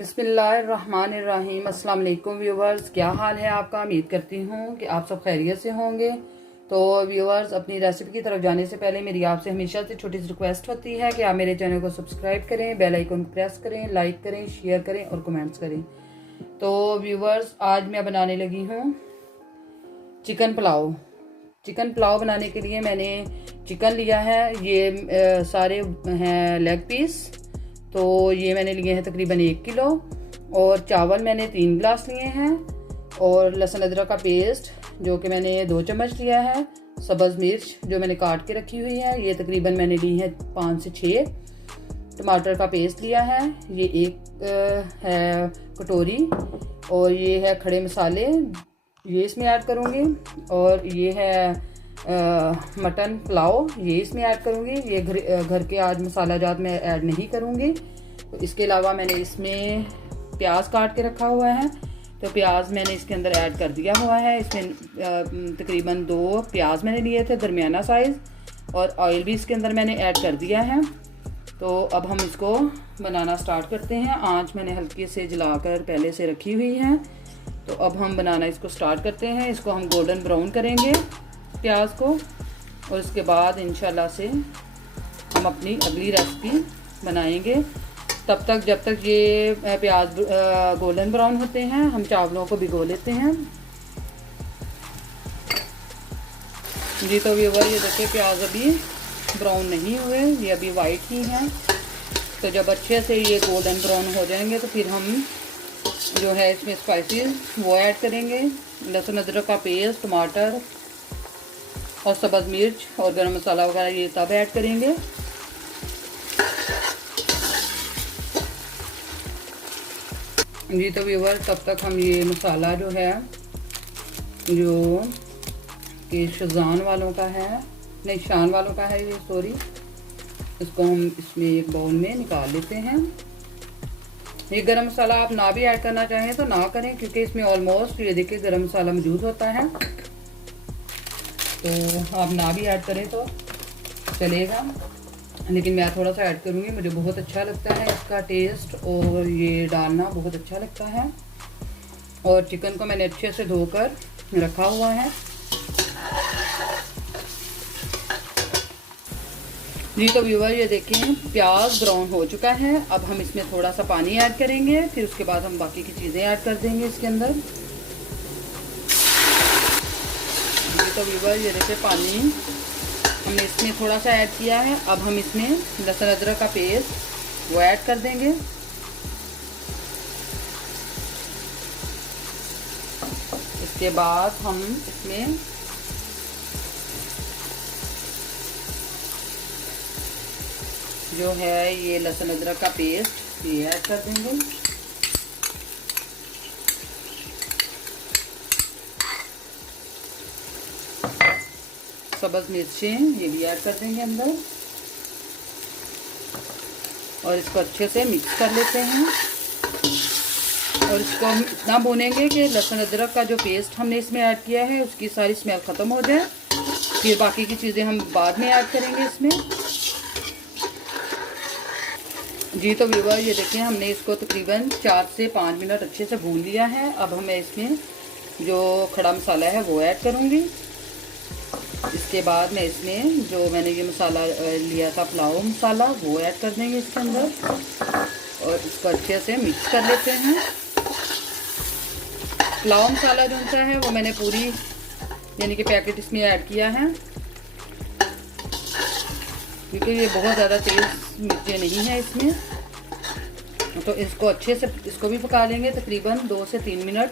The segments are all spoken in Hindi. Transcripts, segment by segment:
बिस्मिल्लाहिर्रहमानिर्रहीम। अस्सलाम वालेकुम व्यूवर्स, क्या हाल है आपका। उम्मीद करती हूँ कि आप सब खैरियत से होंगे। तो व्यूवर्स, अपनी रेसिपी की तरफ जाने से पहले मेरी आपसे हमेशा से छोटी सी रिक्वेस्ट होती है कि आप मेरे चैनल को सब्सक्राइब करें, बेल आइकन प्रेस करें, लाइक करें, शेयर करें और कमेंट्स करें। तो व्यूवर्स, आज मैं बनाने लगी हूँ चिकन पुलाव। चिकन पुलाव बनाने के लिए मैंने चिकन लिया है, ये सारे हैं लेग पीस। तो ये मैंने लिए हैं तकरीबन 1 किलो। और चावल मैंने 3 गिलास लिए हैं। और लहसुन अदरक का पेस्ट जो कि मैंने 2 चम्मच लिया है। सब्ज़ मिर्च जो मैंने काट के रखी हुई है, ये तकरीबन मैंने ली है 5 से 6। टमाटर का पेस्ट लिया है, ये 1 है कटोरी। और ये है खड़े मसाले, ये इसमें ऐड करूँगी। और ये है मटन पुलाव, ये इसमें ऐड करूँगी। ये घर के आज मसाला जात मैं ऐड नहीं करूँगी। तो इसके अलावा मैंने इसमें प्याज काट के रखा हुआ है, तो प्याज मैंने इसके अंदर ऐड कर दिया हुआ है। इसमें तकरीबन 2 प्याज मैंने लिए थे दरमियाना साइज़। और ऑयल भी इसके अंदर मैंने ऐड कर दिया है। तो अब हम इसको बनाना स्टार्ट करते हैं। आँच मैंने हल्के से जलाकर पहले से रखी हुई है। तो अब हम बनाना इसको स्टार्ट करते हैं। इसको हम गोल्डन ब्राउन करेंगे प्याज को, और इसके बाद इंशाल्लाह से हम अपनी अगली रेसिपी बनाएंगे। तब तक जब तक ये प्याज गोल्डन ब्राउन होते हैं, हम चावलों को भिगो लेते हैं। जी तो व्यूअर, ये देखिए प्याज अभी ब्राउन नहीं हुए, ये अभी वाइट ही हैं। तो जब अच्छे से ये गोल्डन ब्राउन हो जाएंगे तो फिर हम जो है इसमें स्पाइसेस वो ऐड करेंगे। लहसुन अदरक का पेस्ट, टमाटर और सब्ज़ मिर्च और गरम मसाला वगैरह ये सब ऐड करेंगे। जी तो व्यूअर, तब तक हम ये मसाला जो है, जो कि शान वालों का है, नहीं शान वालों का है ये, सॉरी, इसको हम इसमें एक बाउल में निकाल लेते हैं। ये गरम मसाला आप ना भी ऐड करना चाहें तो ना करें, क्योंकि इसमें ऑलमोस्ट ये देखिए गरम मसाला मौजूद होता है। तो आप ना भी ऐड करें तो चलेगा, लेकिन मैं थोड़ा सा ऐड करूँगी। मुझे बहुत अच्छा लगता है इसका टेस्ट, और ये डालना बहुत अच्छा लगता है। और चिकन को मैंने अच्छे से धोकर रखा हुआ है। जी तो व्यूअर, ये देखें प्याज ब्राउन हो चुका है। अब हम इसमें थोड़ा सा पानी ऐड करेंगे, फिर उसके बाद हम बाकी की चीज़ें ऐड कर देंगे इसके अंदर। जी तो व्यूअर, ये देखिए पानी हमने इसमें थोड़ा सा ऐड किया है। अब हम इसमें लहसुन अदरक का पेस्ट वो ऐड कर देंगे। इसके बाद हम इसमें जो है ये लहसुन अदरक का पेस्ट ये ऐड कर देंगे। सब्ज़ मिर्चें ये भी ऐड कर देंगे अंदर, और इसको अच्छे से मिक्स कर लेते हैं। और इसको हम इतना भूनेंगे कि लहसुन अदरक का जो पेस्ट हमने इसमें ऐड किया है उसकी सारी स्मेल ख़त्म हो जाए। फिर बाकी की चीज़ें हम बाद में ऐड करेंगे इसमें। जी तो व्यूअर, ये देखिए हमने इसको तकरीबन 4 से 5 मिनट अच्छे से भून लिया है। अब हमें इसमें जो खड़ा मसाला है वो ऐड करूँगी। इसके बाद मैं इसमें जो मैंने ये मसाला लिया था पुलाव मसाला वो ऐड कर देंगे इसके अंदर, और इसको अच्छे से मिक्स कर लेते हैं। पुलाव मसाला जो सा है वो मैंने पूरी यानी कि पैकेट इसमें ऐड किया है, क्योंकि ये बहुत ज़्यादा तेज़ मिर्चें नहीं है इसमें। तो इसको अच्छे से इसको भी पका लेंगे, तकरीबन 2 से 3 मिनट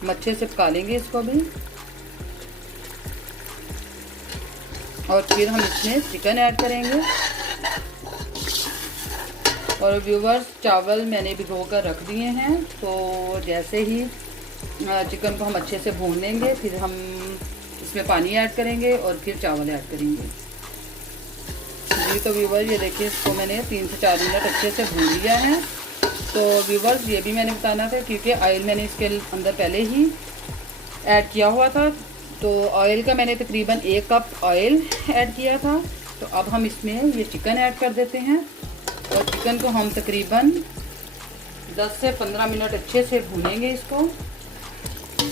हम अच्छे से पका लेंगे इसको भी। और फिर हम इसमें चिकन ऐड करेंगे। और व्यूवर्स, चावल मैंने भिगो कर रख दिए हैं। तो जैसे ही चिकन को हम अच्छे से भून लेंगे, फिर हम इसमें पानी ऐड करेंगे और फिर चावल ऐड करेंगे। जी तो व्यूवर्स, ये देखिए इसको मैंने 3 से 4 मिनट अच्छे से भून लिया है। तो व्यूवर्स, ये भी मैंने बताना था क्योंकि ऑयल मैंने इसके अंदर पहले ही ऐड किया हुआ था। तो ऑयल का मैंने तकरीबन 1 कप ऑयल ऐड किया था। तो अब हम इसमें ये चिकन ऐड कर देते हैं। और चिकन को हम तकरीबन 10 से 15 मिनट अच्छे से भूनेंगे इसको,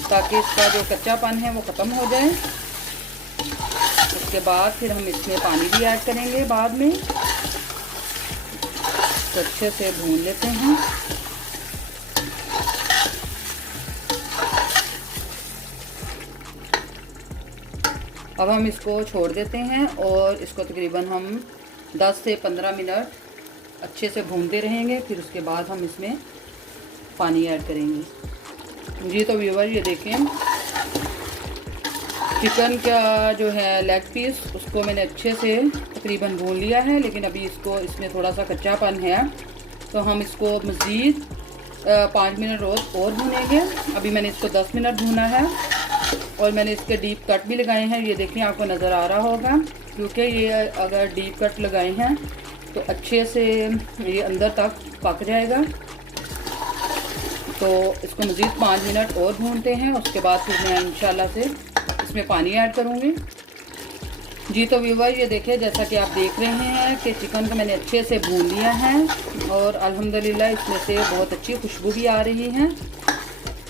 ताकि इसका जो कच्चापन है वो ख़त्म हो जाए। उसके बाद फिर हम इसमें पानी भी ऐड करेंगे बाद में। तो अच्छे से भून लेते हैं। अब हम इसको छोड़ देते हैं और इसको तकरीबन हम 10 से 15 मिनट अच्छे से भूनते रहेंगे। फिर उसके बाद हम इसमें पानी ऐड करेंगे। जी तो व्यूअर ये देखें, चिकन का जो है लेग पीस उसको मैंने अच्छे से तकरीबन भून लिया है, लेकिन अभी इसको इसमें थोड़ा सा कच्चापन है, तो हम इसको मज़ीद 5 मिनट और भूनेंगे। अभी मैंने इसको 10 मिनट भूना है और मैंने इसके डीप कट भी लगाए हैं। ये देखें, आपको नज़र आ रहा होगा, क्योंकि ये अगर डीप कट लगाए हैं तो अच्छे से ये अंदर तक पक जाएगा। तो इसको मज़ीद 5 मिनट और भूनते हैं। उसके बाद फिर मैं इंशाल्लाह से इसमें पानी ऐड करूँगी। जी तो व्यूअर ये देखिए, जैसा कि आप देख रहे हैं कि चिकन को मैंने अच्छे से भून लिया है और अल्हम्दुलिल्लाह इसमें से बहुत अच्छी खुशबू भी आ रही है।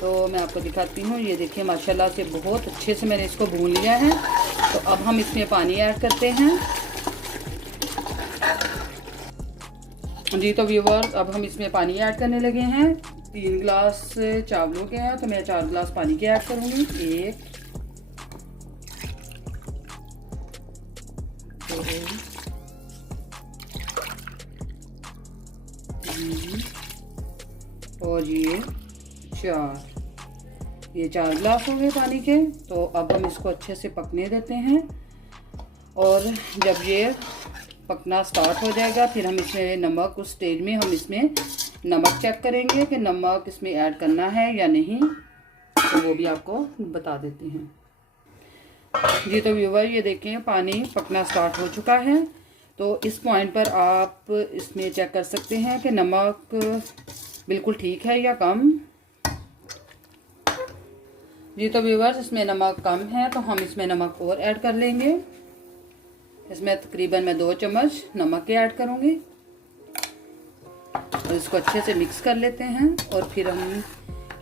तो मैं आपको दिखाती हूँ। ये देखिए माशाल्लाह से बहुत अच्छे से मैंने इसको भून लिया है। तो अब हम इसमें पानी ऐड करते हैं। जी तो व्यूअर्स, अब हम इसमें पानी ऐड करने लगे हैं। 3 गिलास चावलों के हैं तो मैं 4 गिलास पानी के ऐड करूँगी। 1 2 3 और ये 4 गिलास हो गए पानी के। तो अब हम इसको अच्छे से पकने देते हैं और जब ये पकना स्टार्ट हो जाएगा फिर हम इसमें नमक, उस स्टेज में हम इसमें नमक चेक करेंगे कि नमक इसमें ऐड करना है या नहीं, तो वो भी आपको बता देते हैं। जी तो व्यूअर ये देखें, पानी पकना स्टार्ट हो चुका है। तो इस पॉइंट पर आप इसमें चेक कर सकते हैं कि नमक बिल्कुल ठीक है या कम। जी तो व्यूअर्स, इसमें नमक कम है तो हम इसमें नमक और ऐड कर लेंगे। इसमें तकरीबन मैं 2 चम्मच नमक के ऐड करूँगी और इसको अच्छे से मिक्स कर लेते हैं। और फिर हम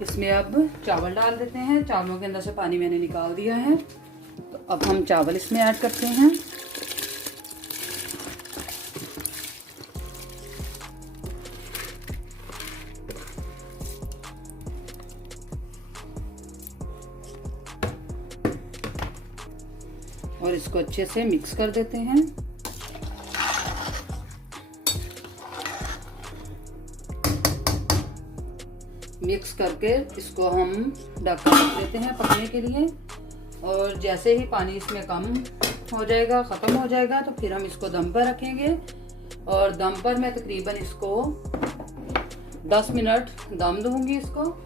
इसमें अब चावल डाल देते हैं। चावलों के अंदर से पानी मैंने निकाल दिया है, तो अब हम चावल इसमें ऐड करते हैं। और इसको अच्छे से मिक्स कर देते हैं। मिक्स करके इसको हम ढक देते हैं पकने के लिए। और जैसे ही पानी इसमें कम हो जाएगा, ख़त्म हो जाएगा, तो फिर हम इसको दम पर रखेंगे। और दम पर मैं तकरीबन इसको 10 मिनट दम दूंगी इसको।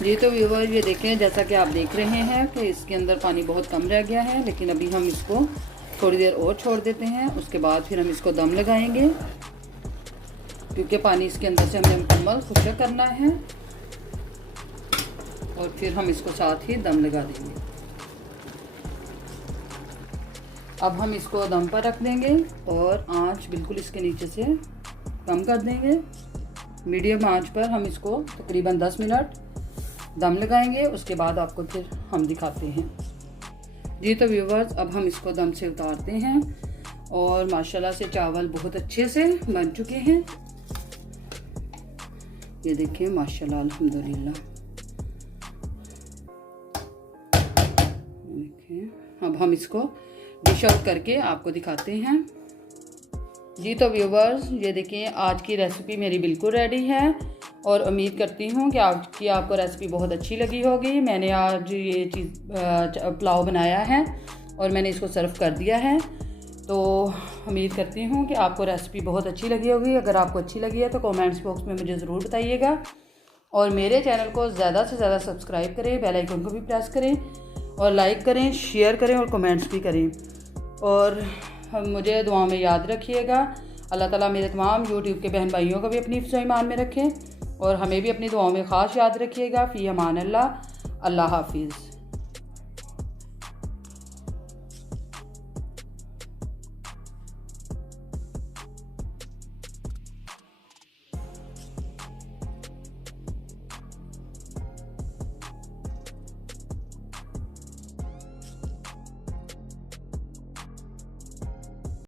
जी तो व्यूअर ये देखें, जैसा कि आप देख रहे हैं कि इसके अंदर पानी बहुत कम रह गया है, लेकिन अभी हम इसको थोड़ी देर और छोड़ देते हैं। उसके बाद फिर हम इसको दम लगाएंगे, क्योंकि पानी इसके अंदर से हमें मुकम्मल खुश्क करना है। और फिर हम इसको साथ ही दम लगा देंगे। अब हम इसको दम पर रख देंगे और आंच बिल्कुल इसके नीचे से कम कर देंगे। मीडियम आंच पर हम इसको तकरीबन 10 मिनट दम लगाएंगे। उसके बाद आपको फिर हम दिखाते हैं। जी तो व्यूअर्स, अब हम इसको दम से उतारते हैं और माशाल्लाह से चावल बहुत अच्छे से बन चुके हैं। ये देखिए माशाल्लाह अल्हम्दुलिल्लाह। देखिए, अब हम इसको डिश आउट करके आपको दिखाते हैं। जी तो व्यूअर्स ये देखिए, आज की रेसिपी मेरी बिल्कुल रेडी है और उम्मीद करती हूँ कि आपको रेसिपी बहुत अच्छी लगी होगी। मैंने आज ये चीज़ पुलाव बनाया है और मैंने इसको सर्व कर दिया है। तो उम्मीद करती हूँ कि आपको रेसिपी बहुत अच्छी लगी होगी। अगर आपको अच्छी लगी है तो कमेंट्स बॉक्स में मुझे ज़रूर बताइएगा और मेरे चैनल को ज़्यादा से ज़्यादा सब्सक्राइब करें, बेल आइकन को भी प्रेस करें और लाइक करें, शेयर करें और कमेंट्स भी करें। और मुझे दुआ में याद रखिएगा। अल्लाह ताला मेरे तमाम यूट्यूब के बहन भाइयों को भी अपनी हिफ्ज़ ईमान में रखें और हमें भी अपनी दुआओं में ख़ास याद रखिएगा। फ़ी अमान अल्लाह। अल्लाह हाफिज़।